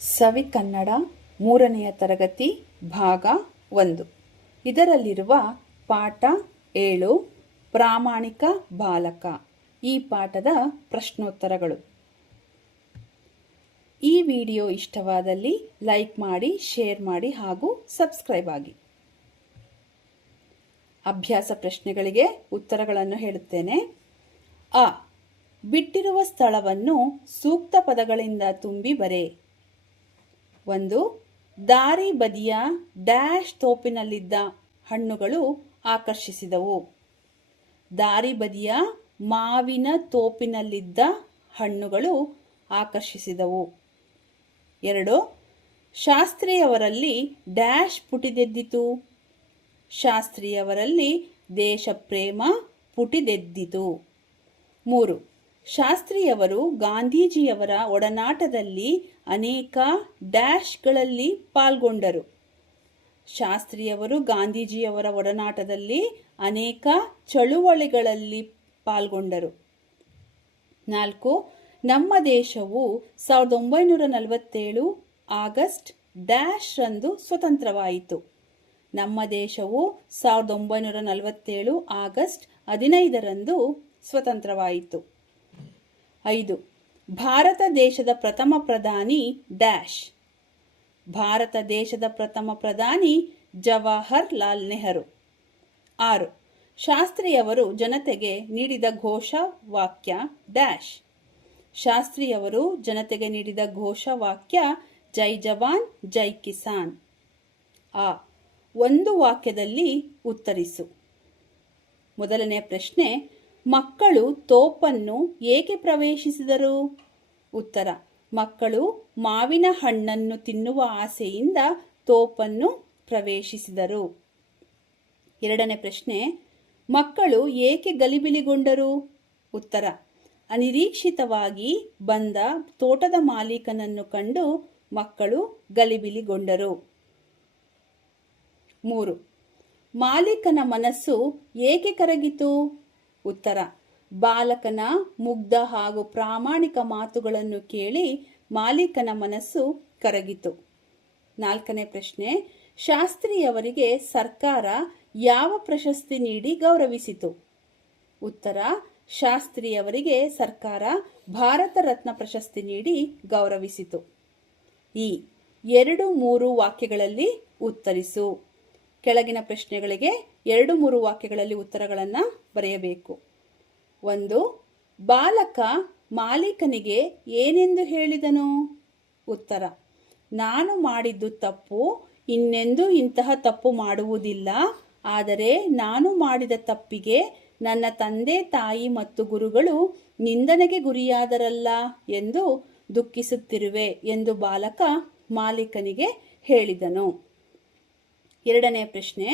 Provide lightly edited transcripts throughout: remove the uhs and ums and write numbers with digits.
ಸವಿಕನ್ನಡ 3ನೇ ತರಗತಿ ಭಾಗ 1 ಇದರಲ್ಲಿರುವ ಪಾಠ 7 ಪ್ರಾಮಾಣಿಕ ಬಾಲಕ. ಈ ಪಾಠದ ಪ್ರಶ್ನೋತ್ತರಗಳು. ಈ ವಿಡಿಯೋ ಇಷ್ಟವಾದಲ್ಲಿ ಲೈಕ್ ಮಾಡಿ, ಶೇರ್ ಮಾಡಿ ಹಾಗೂ ಸಬ್ಸ್ಕ್ರೈಬ್ ಆಗಿ. ಅಭ್ಯಾಸ ಪ್ರಶ್ನೆಗಳಿಗೆ ಉತ್ತರಗಳನ್ನು ಹೇಳುತ್ತೇನೆ. ಅ. ಬಿಟ್ಟಿರುವ ಸ್ಥಳವನ್ನು ಸೂಕ್ತ ಪದಗಳಿಂದ ತುಂಬಿ ಬರೆ. 1. ದಾರಿ ಬದಿಯ ಡ್ಯಾಶ್ ತೋಪಿನಲ್ಲಿದ್ದ ಹಣ್ಣುಗಳು ಆಕರ್ಷಿಸಿದವು. ದಾರಿ ಬದಿಯ ಮಾವಿನ ತೋಪಿನಲ್ಲಿದ್ದ ಹಣ್ಣುಗಳು ಆಕರ್ಷಿಸಿದವು. 2. ಶಾಸ್ತ್ರಿಯವರಲ್ಲಿ ಡ್ಯಾಶ್ ಪುಟಿದೆದ್ದಿತು. ಶಾಸ್ತ್ರಿಯವರಲ್ಲಿ ದೇಶಪ್ರೇಮ ಪುಟಿದೆದ್ದಿತು. 3. ಶಾಸ್ತ್ರಿಯವರು ಗಾಂಧೀಜಿಯವರ ಒಡನಾಟದಲ್ಲಿ ಅನೇಕ ಡ್ಯಾಶ್ಗಳಲ್ಲಿ ಪಾಲ್ಗೊಂಡರು. ಶಾಸ್ತ್ರಿಯವರು ಗಾಂಧೀಜಿಯವರ ಒಡನಾಟದಲ್ಲಿ ಅನೇಕ ಚಳುವಳಿಗಳಲ್ಲಿ ಪಾಲ್ಗೊಂಡರು. 4. ನಮ್ಮ ದೇಶವು 1947 ಆಗಸ್ಟ್ ಡ್ಯಾಶ್ ರಂದು ಸ್ವತಂತ್ರವಾಯಿತು. ನಮ್ಮ ದೇಶವು 1947 ಆಗಸ್ಟ್ 15 ರಂದು ಸ್ವತಂತ್ರವಾಯಿತು. 5. ಭಾರತ ದೇಶದ ಪ್ರಥಮ ಪ್ರಧಾನಿ ಡ್ಯಾಶ್. ಭಾರತ ದೇಶದ ಪ್ರಥಮ ಪ್ರಧಾನಿ ಜವಾಹರ್ಲಾಲ್ ನೆಹರು. 6. ಶಾಸ್ತ್ರಿಯವರು ಜನತೆಗೆ ನೀಡಿದ ಘೋಷವಾಕ್ಯ ಡ್ಯಾಶ್. ಶಾಸ್ತ್ರಿಯವರು ಜನತೆಗೆ ನೀಡಿದ ಘೋಷವಾಕ್ಯ ಜೈ ಜವಾನ್ ಜೈ ಕಿಸಾನ್. ಆ. ಒಂದು ವಾಕ್ಯದಲ್ಲಿ ಉತ್ತರಿಸು. ಮೊದಲನೇ ಪ್ರಶ್ನೆ, ಮಕ್ಕಳು ತೋಪನ್ನು ಏಕೆ ಪ್ರವೇಶಿಸಿದರು? ಉತ್ತರ, ಮಕ್ಕಳು ಮಾವಿನ ಹಣ್ಣನ್ನು ತಿನ್ನುವ ಆಸೆಯಿಂದ ತೋಪನ್ನು ಪ್ರವೇಶಿಸಿದರು. ಎರಡನೇ ಪ್ರಶ್ನೆ, ಮಕ್ಕಳು ಏಕೆ ಗಲಿಬಿಲಿಗೊಂಡರು? ಉತ್ತರ, ಅನಿರೀಕ್ಷಿತವಾಗಿ ಬಂದ ತೋಟದ ಮಾಲೀಕನನ್ನು ಕಂಡು ಮಕ್ಕಳು ಗಲಿಬಿಲಿಗೊಂಡರು. 3. ಮಾಲೀಕನ ಮನಸ್ಸು ಏಕೆ ಕರಗಿತು? ಉತ್ತರ, ಬಾಲಕನ ಮುಗ್ಧ ಹಾಗೂ ಪ್ರಾಮಾಣಿಕ ಮಾತುಗಳನ್ನು ಕೇಳಿ ಮಾಲೀಕನ ಮನಸ್ಸು ಕರಗಿತು. 4ನೇ ಪ್ರಶ್ನೆ, ಶಾಸ್ತ್ರಿಯವರಿಗೆ ಸರ್ಕಾರ ಯಾವ ಪ್ರಶಸ್ತಿ ನೀಡಿ ಗೌರವಿಸಿತು? ಉತ್ತರ, ಶಾಸ್ತ್ರಿಯವರಿಗೆ ಸರ್ಕಾರ ಭಾರತ ರತ್ನ ಪ್ರಶಸ್ತಿ ನೀಡಿ ಗೌರವಿಸಿತು. ಈ 2-3 ವಾಕ್ಯಗಳಲ್ಲಿ ಉತ್ತರಿಸು. ಕೆಳಗಿನ ಪ್ರಶ್ನೆಗಳಿಗೆ 2-3 ವಾಕ್ಯಗಳಲ್ಲಿ ಉತ್ತರಗಳನ್ನು ಬರೆಯಬೇಕು. 1. ಬಾಲಕ ಮಾಲೀಕನಿಗೆ ಏನೆಂದು ಹೇಳಿದನು? ಉತ್ತರ, ನಾನು ಮಾಡಿದ್ದು ತಪ್ಪು, ಇನ್ನೆಂದೂ ಇಂತಹ ತಪ್ಪು ಮಾಡುವುದಿಲ್ಲ. ಆದರೆ ನಾನು ಮಾಡಿದ ತಪ್ಪಿಗೆ ನನ್ನ ತಂದೆ ತಾಯಿ ಮತ್ತು ಗುರುಗಳು ನಿಂದನೆಗೆ ಗುರಿಯಾದರಲ್ಲ ಎಂದು ದುಃಖಿಸುತ್ತಿರುವೆ ಎಂದು ಬಾಲಕ ಮಾಲೀಕನಿಗೆ ಹೇಳಿದನು. 2ನೇ ಪ್ರಶ್ನೆ,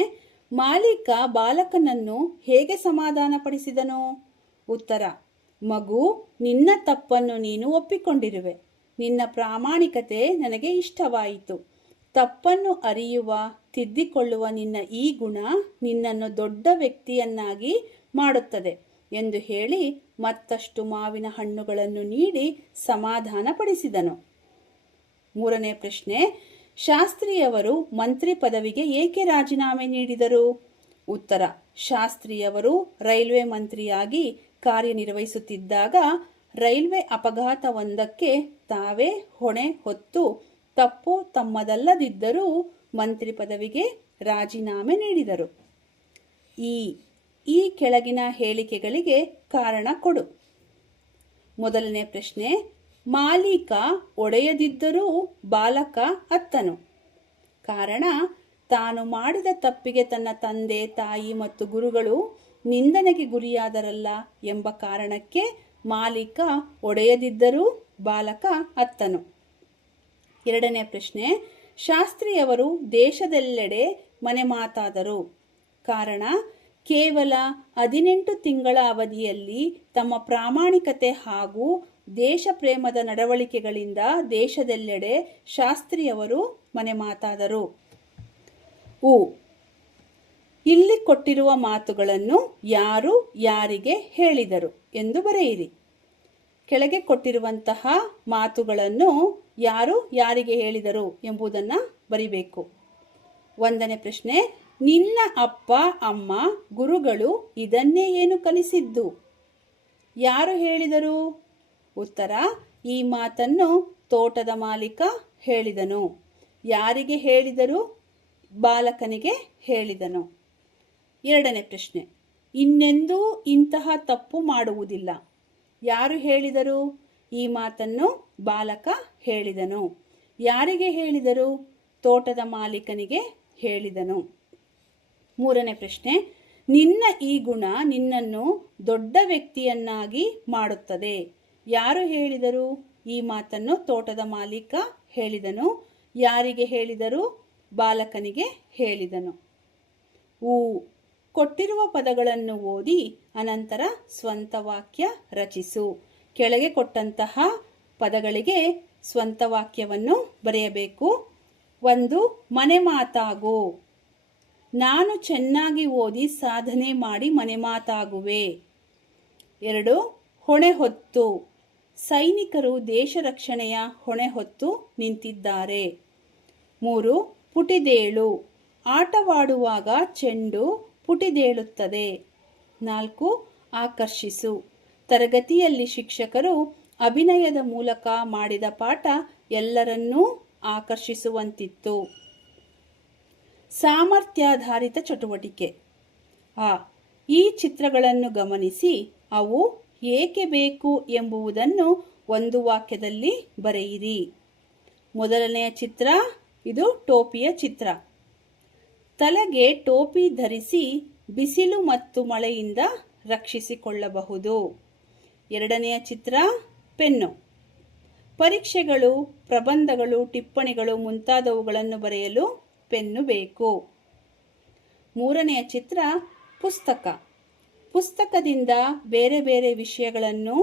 ಮಾಲೀಕ ಬಾಲಕನನ್ನು ಹೇಗೆ ಸಮಾಧಾನಪಡಿಸಿದನು? ಉತ್ತರ, ಮಗು, ನಿನ್ನ ತಪ್ಪನ್ನು ನೀನು ಒಪ್ಪಿಕೊಂಡಿರುವೆ. ನಿನ್ನ ಪ್ರಾಮಾಣಿಕತೆ ನನಗೆ ಇಷ್ಟವಾಯಿತು. ತಪ್ಪನ್ನು ಅರಿಯುವ, ತಿದ್ದಿಕೊಳ್ಳುವ ನಿನ್ನ ಈ ಗುಣ ನಿನ್ನನ್ನು ದೊಡ್ಡ ವ್ಯಕ್ತಿಯನ್ನಾಗಿ ಮಾಡುತ್ತದೆ ಎಂದು ಹೇಳಿ ಮತ್ತಷ್ಟು ಮಾವಿನ ಹಣ್ಣುಗಳನ್ನು ನೀಡಿ ಸಮಾಧಾನಪಡಿಸಿದನು. 3ನೇ ಪ್ರಶ್ನೆ, ಶಾಸ್ತ್ರಿಯವರು ಮಂತ್ರಿ ಪದವಿಗೆ ಏಕೆ ರಾಜೀನಾಮೆ ನೀಡಿದರು? ಉತ್ತರ, ಶಾಸ್ತ್ರಿಯವರು ರೈಲ್ವೆ ಮಂತ್ರಿಯಾಗಿ ಕಾರ್ಯನಿರ್ವಹಿಸುತ್ತಿದ್ದಾಗ ರೈಲ್ವೆ ಅಪಘಾತವೊಂದಕ್ಕೆ ತಾವೇ ಹೊಣೆ ಹೊತ್ತು ತಪ್ಪು ತಮ್ಮದಲ್ಲದಿದ್ದರೂ ಮಂತ್ರಿ ಪದವಿಗೆ ರಾಜೀನಾಮೆ ನೀಡಿದರು. ಈ ಕೆಳಗಿನ ಹೇಳಿಕೆಗಳಿಗೆ ಕಾರಣ ಕೊಡು. ಮೊದಲನೇ ಪ್ರಶ್ನೆ, ಮಾಲೀಕ ಒಡೆಯದಿದ್ದರೂ ಬಾಲಕ ಅತ್ತನು. ಕಾರಣ, ತಾನು ಮಾಡಿದ ತಪ್ಪಿಗೆ ತನ್ನ ತಂದೆ ತಾಯಿ ಮತ್ತು ಗುರುಗಳು ನಿಂದನೆಗೆ ಗುರಿಯಾದರಲ್ಲ ಎಂಬ ಕಾರಣಕ್ಕೆ ಮಾಲೀಕ ಒಡೆಯದಿದ್ದರೂ ಬಾಲಕ ಅತ್ತನು. 2ನೇ ಪ್ರಶ್ನೆ, ಶಾಸ್ತ್ರಿಯವರು ದೇಶದೆಲ್ಲೆಡೆ ಮನೆ ಮಾತಾದರು. ಕಾರಣ, ಕೇವಲ 18 ತಿಂಗಳ ಅವಧಿಯಲ್ಲಿ ತಮ್ಮ ಪ್ರಾಮಾಣಿಕತೆ ಹಾಗೂ ದೇಶ ಪ್ರೇಮದ ನಡವಳಿಕೆಗಳಿಂದ ದೇಶದೆಲ್ಲೆಡೆ ಶಾಸ್ತ್ರಿಯವರು ಮನೆ ಮಾತಾದರು. ಇಲ್ಲಿ ಕೊಟ್ಟಿರುವ ಮಾತುಗಳನ್ನು ಯಾರು ಯಾರಿಗೆ ಹೇಳಿದರು ಎಂದು ಬರೆಯಿರಿ. ಕೆಳಗೆ ಕೊಟ್ಟಿರುವಂತಹ ಮಾತುಗಳನ್ನು ಯಾರು ಯಾರಿಗೆ ಹೇಳಿದರು ಎಂಬುದನ್ನು ಬರಿಬೇಕು. 1ನೇ ಪ್ರಶ್ನೆ, ನಿನ್ನ ಅಪ್ಪ ಅಮ್ಮ ಗುರುಗಳು ಇದನ್ನೇ ಏನು ಕಲಿಸಿದ್ದು? ಯಾರು ಹೇಳಿದರು? ಉತ್ತರ, ಈ ಮಾತನ್ನು ತೋಟದ ಮಾಲೀಕ ಹೇಳಿದನು. ಯಾರಿಗೆ ಹೇಳಿದರು? ಬಾಲಕನಿಗೆ ಹೇಳಿದನು. 2ನೇ ಪ್ರಶ್ನೆ, ಇನ್ನೆಂದೂ ಇಂತಹ ತಪ್ಪು ಮಾಡುವುದಿಲ್ಲ. ಯಾರು ಹೇಳಿದರು? ಈ ಮಾತನ್ನು ಬಾಲಕ ಹೇಳಿದನು. ಯಾರಿಗೆ ಹೇಳಿದರು? ತೋಟದ ಮಾಲೀಕನಿಗೆ ಹೇಳಿದನು. 3ನೇ ಪ್ರಶ್ನೆ, ನಿನ್ನ ಈ ಗುಣ ನಿನ್ನನ್ನು ದೊಡ್ಡ ವ್ಯಕ್ತಿಯನ್ನಾಗಿ ಮಾಡುತ್ತದೆ. ಯಾರು ಹೇಳಿದರು? ಈ ಮಾತನ್ನು ತೋಟದ ಮಾಲೀಕ ಹೇಳಿದನು. ಯಾರಿಗೆ ಹೇಳಿದರು? ಬಾಲಕನಿಗೆ ಹೇಳಿದನು. ಕೊಟ್ಟಿರುವ ಪದಗಳನ್ನು ಓದಿ ಅನಂತರ ಸ್ವಂತ ವಾಕ್ಯ ರಚಿಸು. ಕೆಳಗೆ ಕೊಟ್ಟಂತಹ ಪದಗಳಿಗೆ ಸ್ವಂತ ವಾಕ್ಯವನ್ನು ಬರೆಯಬೇಕು. 1, ಮನೆ ಮಾತಾಗು. ನಾನು ಚೆನ್ನಾಗಿ ಓದಿ ಸಾಧನೆ ಮಾಡಿ ಮನೆ ಮಾತಾಗುವೆ. 2, ಹೊಣೆ ಹೊತ್ತು. ಸೈನಿಕರು ದೇಶ ರಕ್ಷಣೆಯ ಹೊಣೆ ಹೊತ್ತು ನಿಂತಿದ್ದಾರೆ. 3, ಪುಟಿದೇಳು. ಆಟವಾಡುವಾಗ ಚೆಂಡು ಪುಟಿದೇಳುತ್ತದೆ. 4, ಆಕರ್ಷಿಸು. ತರಗತಿಯಲ್ಲಿ ಶಿಕ್ಷಕರು ಅಭಿನಯದ ಮೂಲಕ ಮಾಡಿದ ಪಾಠ ಎಲ್ಲರನ್ನೂ ಆಕರ್ಷಿಸುವಂತಿತ್ತು. ಸಾಮರ್ಥ್ಯಾಧಾರಿತ ಚಟುವಟಿಕೆ. ಈ ಚಿತ್ರಗಳನ್ನು ಗಮನಿಸಿ ಅವು ಏಕೆ ಬೇಕು ಎಂಬುದನ್ನು ಒಂದು ವಾಕ್ಯದಲ್ಲಿ ಬರೆಯಿರಿ. ಮೊದಲನೆಯ ಚಿತ್ರ, ಇದು ಟೋಪಿಯ ಚಿತ್ರ. ತಲೆಗೆ ಟೋಪಿ ಧರಿಸಿ ಬಿಸಿಲು ಮತ್ತು ಮಳೆಯಿಂದ ರಕ್ಷಿಸಿಕೊಳ್ಳಬಹುದು. 2ನೆಯ ಚಿತ್ರ, ಪೆನ್ನು. ಪರೀಕ್ಷೆಗಳು, ಪ್ರಬಂಧಗಳು, ಟಿಪ್ಪಣಿಗಳು ಮುಂತಾದವುಗಳನ್ನು ಬರೆಯಲು ಪೆನ್ನು ಬೇಕು. 3ನೆಯ ಚಿತ್ರ, ಪುಸ್ತಕ. ಪುಸ್ತಕದಿಂದ ಬೇರೆ ಬೇರೆ ವಿಷಯಗಳನ್ನು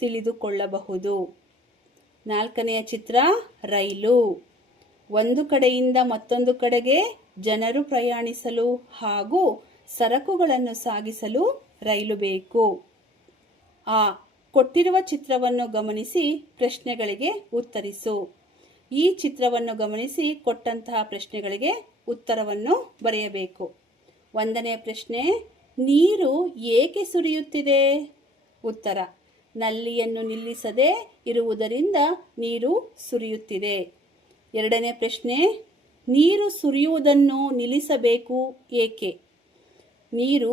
ತಿಳಿದುಕೊಳ್ಳಬಹುದು. 4ನೆಯ ಚಿತ್ರ, ರೈಲು. ಒಂದು ಕಡೆಯಿಂದ ಮತ್ತೊಂದು ಕಡೆಗೆ ಜನರು ಪ್ರಯಾಣಿಸಲು ಹಾಗೂ ಸರಕುಗಳನ್ನು ಸಾಗಿಸಲು ರೈಲು ಬೇಕು. ಕೊಟ್ಟಿರುವ ಚಿತ್ರವನ್ನು ಗಮನಿಸಿ ಪ್ರಶ್ನೆಗಳಿಗೆ ಉತ್ತರಿಸು. ಈ ಚಿತ್ರವನ್ನು ಗಮನಿಸಿ ಕೊಟ್ಟಂತಹ ಪ್ರಶ್ನೆಗಳಿಗೆ ಉತ್ತರವನ್ನು ಬರೆಯಬೇಕು. 1ನೇ ಪ್ರಶ್ನೆ, ನೀರು ಏಕೆ ಸುರಿಯುತ್ತಿದೆ? ಉತ್ತರ, ನಲ್ಲಿಯನ್ನು ನಿಲ್ಲಿಸದೆ ಇರುವುದರಿಂದ ನೀರು ಸುರಿಯುತ್ತಿದೆ. 2ನೇ ಪ್ರಶ್ನೆ, ನೀರು ಸುರಿಯುವುದನ್ನು ನಿಲ್ಲಿಸಬೇಕು ಏಕೆ? ನೀರು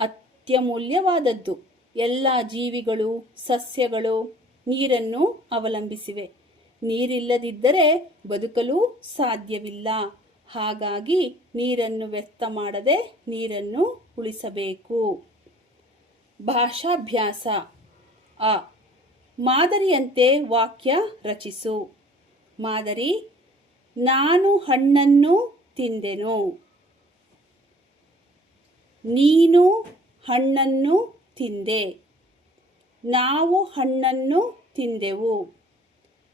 ಅತ್ಯಮೂಲ್ಯವಾದದ್ದು. ಎಲ್ಲ ಜೀವಿಗಳು, ಸಸ್ಯಗಳು ನೀರನ್ನು ಅವಲಂಬಿಸಿವೆ. ನೀರಿಲ್ಲದಿದ್ದರೆ ಬದುಕಲು ಸಾಧ್ಯವಿಲ್ಲ. ಹಾಗಾಗಿ ನೀರನ್ನು ವ್ಯರ್ಥ ಮಾಡದೆ ನೀರನ್ನು ಉಳಿಸಬೇಕು. ಭಾಷಾಭ್ಯಾಸ. ಮಾದರಿಯಂತೆ ವಾಕ್ಯ ರಚಿಸು. ಮಾದರಿ, ನಾನು ಹಣ್ಣನ್ನು ತಿಂದೆನು. ನೀನು ಹಣ್ಣನ್ನು ತಿಂದೆ. ನಾವು ಹಣ್ಣನ್ನು ತಿಂದೆವು.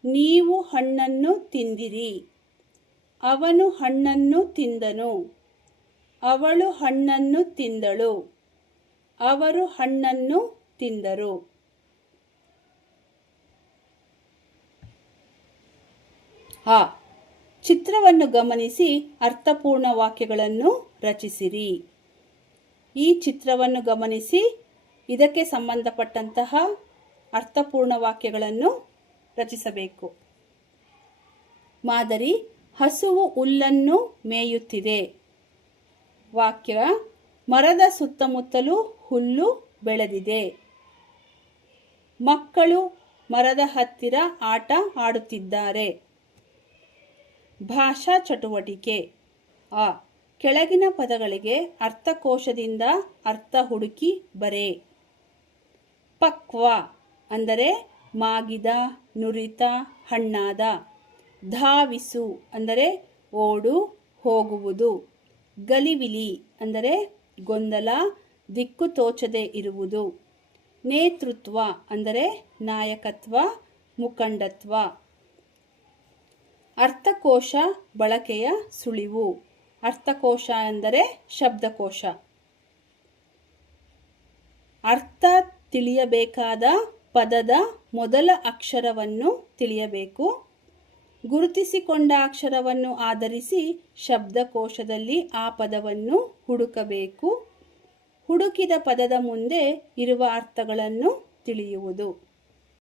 ನೀವು ಹಣ್ಣನ್ನು ತಿಂದಿರಿ. ಅವನು ಹಣ್ಣನ್ನು ತಿಂದನು. ಅವಳು ಹಣ್ಣನ್ನು ತಿಂದಳು. ಅವರು ಹಣ್ಣನ್ನು ತಿಂದರು. ಚಿತ್ರವನ್ನು ಗಮನಿಸಿ ಅರ್ಥಪೂರ್ಣ ವಾಕ್ಯಗಳನ್ನು ರಚಿಸಿರಿ. ಈ ಚಿತ್ರವನ್ನು ಗಮನಿಸಿ ಇದಕ್ಕೆ ಸಂಬಂಧಪಟ್ಟಂತಹ ಅರ್ಥಪೂರ್ಣ ವಾಕ್ಯಗಳನ್ನು ರಚಿಸಬೇಕು. ಮಾದರಿ, ಹಸುವು ಹುಲ್ಲನ್ನು ಮೇಯುತ್ತಿದೆ. ವಾಕ್ಯ, ಮರದ ಸುತ್ತಮುತ್ತಲೂ ಹುಲ್ಲು ಬೆಳೆದಿದೆ. ಮಕ್ಕಳು ಮರದ ಹತ್ತಿರ ಆಟ ಆಡುತ್ತಿದ್ದಾರೆ. ಭಾಷಾ ಚಟುವಟಿಕೆ. ಕೆಳಗಿನ ಪದಗಳಿಗೆ ಅರ್ಥಕೋಶದಿಂದ ಅರ್ಥ ಹುಡುಕಿ ಬರೆ. ಪಕ್ವ ಅಂದರೆ ಮಾಗಿದ, ನುರಿತ, ಹಣ್ಣಾದ. ಧಾವಿಸು ಅಂದರೆ ಓಡು, ಹೋಗುವುದು. ಗಲಿಬಿಲಿ ಅಂದರೆ ಗೊಂದಲ, ದಿಕ್ಕು ತೋಚದೆ ಇರುವುದು. ನೇತೃತ್ವ ಅಂದರೆ ನಾಯಕತ್ವ, ಮುಖಂಡತ್ವ. ಅರ್ಥಕೋಶ ಬಳಕೆಯ ಸುಳಿವು. ಅರ್ಥಕೋಶ ಎಂದರೆ ಶಬ್ದಕೋಶ. ಅರ್ಥ ತಿಳಿಯಬೇಕಾದ ಪದದ ಮೊದಲ ಅಕ್ಷರವನ್ನು ತಿಳಿಯಬೇಕು. ಗುರುತಿಸಿಕೊಂಡ ಅಕ್ಷರವನ್ನು ಆಧರಿಸಿ ಶಬ್ದಕೋಶದಲ್ಲಿ ಆ ಪದವನ್ನು ಹುಡುಕಬೇಕು. ಹುಡುಕಿದ ಪದದ ಮುಂದೆ ಇರುವ ಅರ್ಥಗಳನ್ನು ತಿಳಿಯುವುದು.